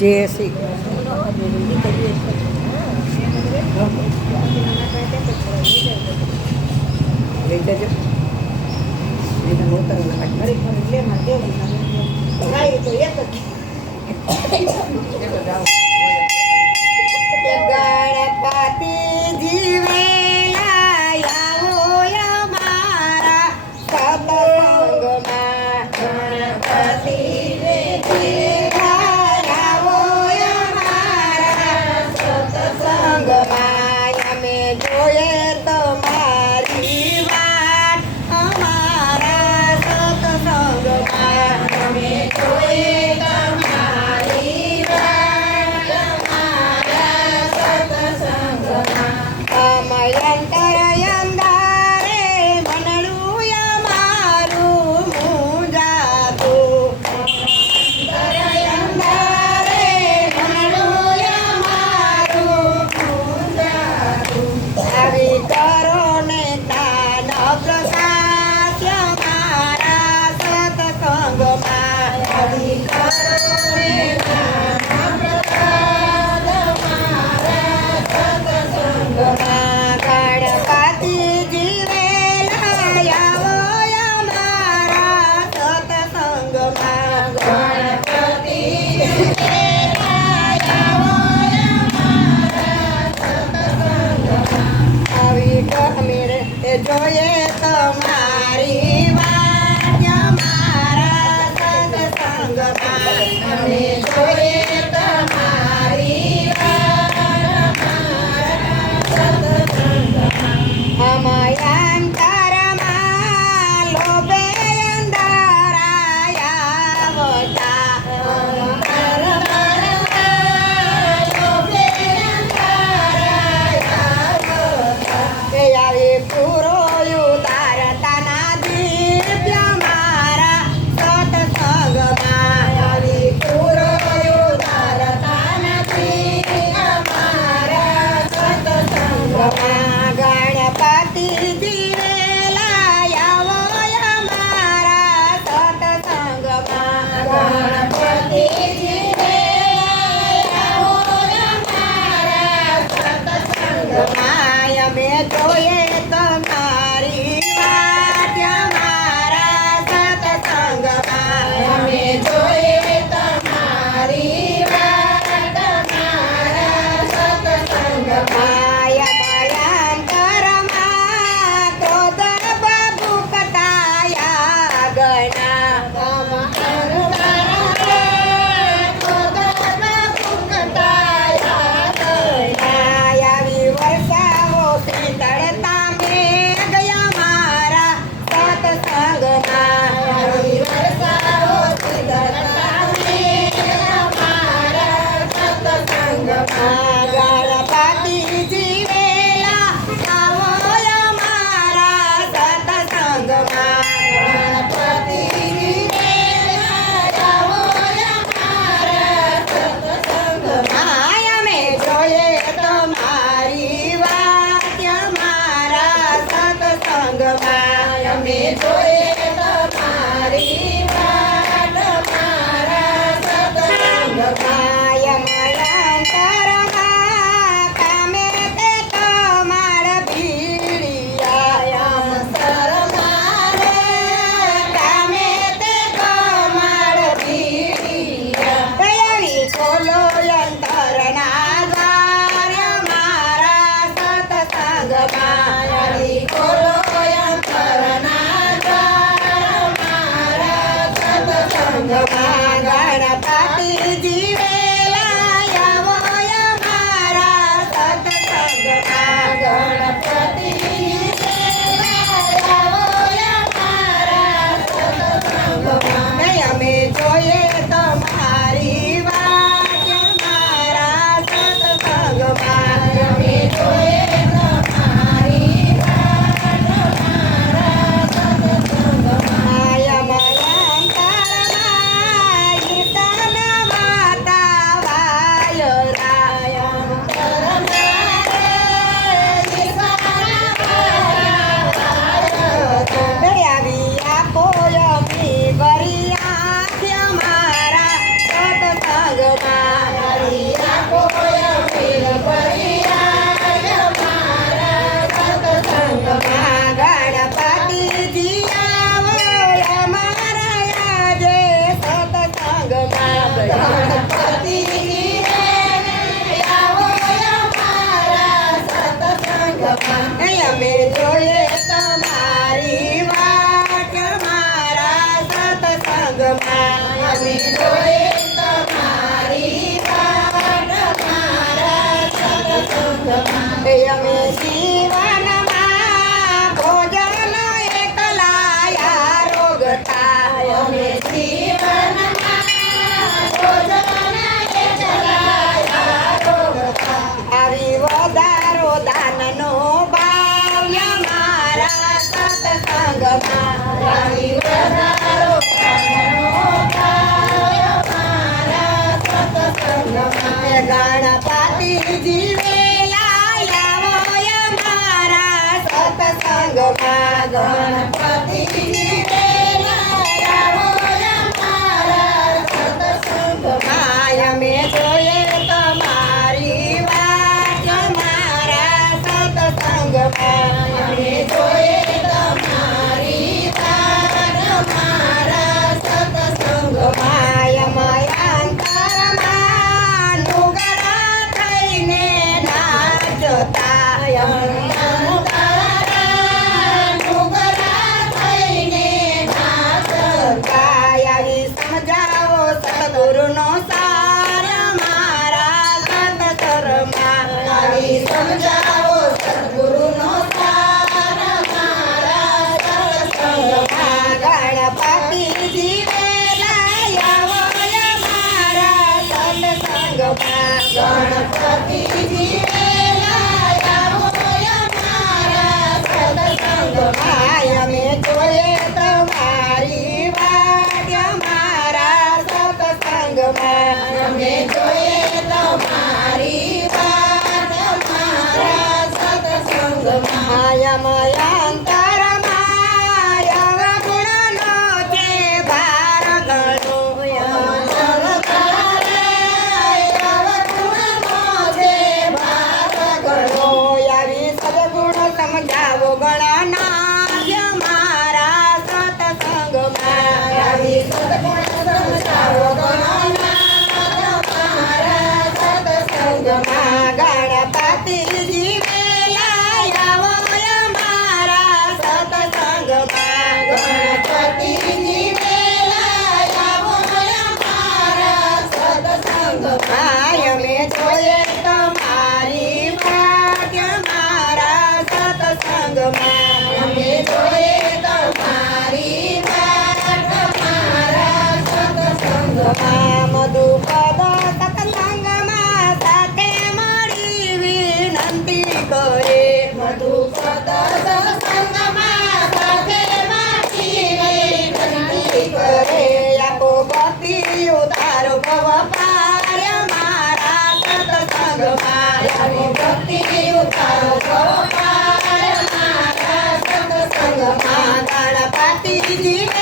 જેએસી લઈ જજો એને બહુ તરફ લાગે એટલે મારે દેવું તો એક જ Yeah. 감사 I'm a Maya Anta. Thank you.